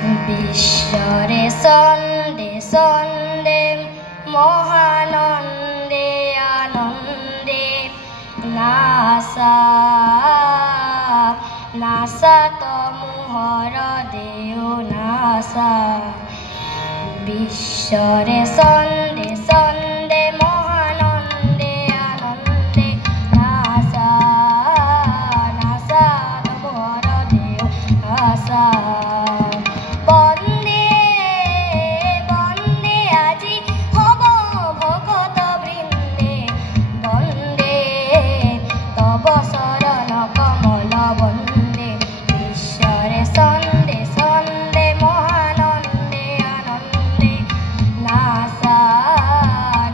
বিশ্বরে সন্দে সন্দে মহানন্দে আনন্দে নাসা নাসা তমুহর দেও নাসা বিশ্বরে সন্দে সন্দে মহানন্দে আনন্দে নাসা নাসা তমুহর দেও নাসা বন্দে বন্দে আজি হব ভকত বৃন্দে বন্দে তব শরণ কমল বন্দে ঈশ্বরে সন্দে সন্দে মহানন্দে আনন্দে নাসা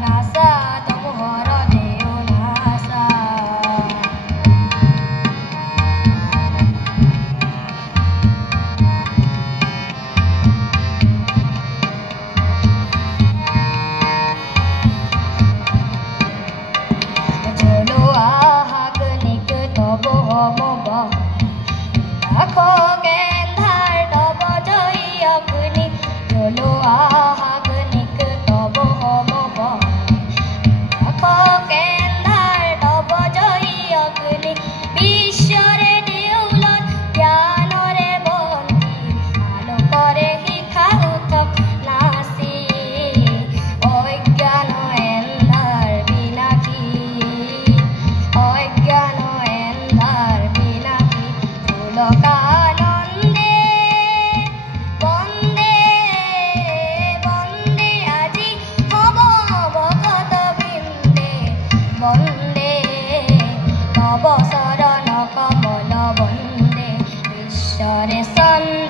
নাসা তমুহর দেও নাসা জলো আহাগনিক তব হম বহ রাখো গেন্ধার তব জয় অগ্নি জলো আহাগনিক তব হম বহ রাখো গেন্ধার তব জয় অগ্নি বিশ্বরে দেউলত জ্ঞানরে বন্তি আলোকরে শিখা উঠক নাচি অজ্ঞান এন্ধাৰ বিনাশী অজ্ঞান এন্ধাৰ বিনাশী পুলকানন্দে বন্দে বন্দে আজি হব ভকত বৃন্দে বন্দে তব শরণ কমল বন্দে ঈশ্বরে সন্দে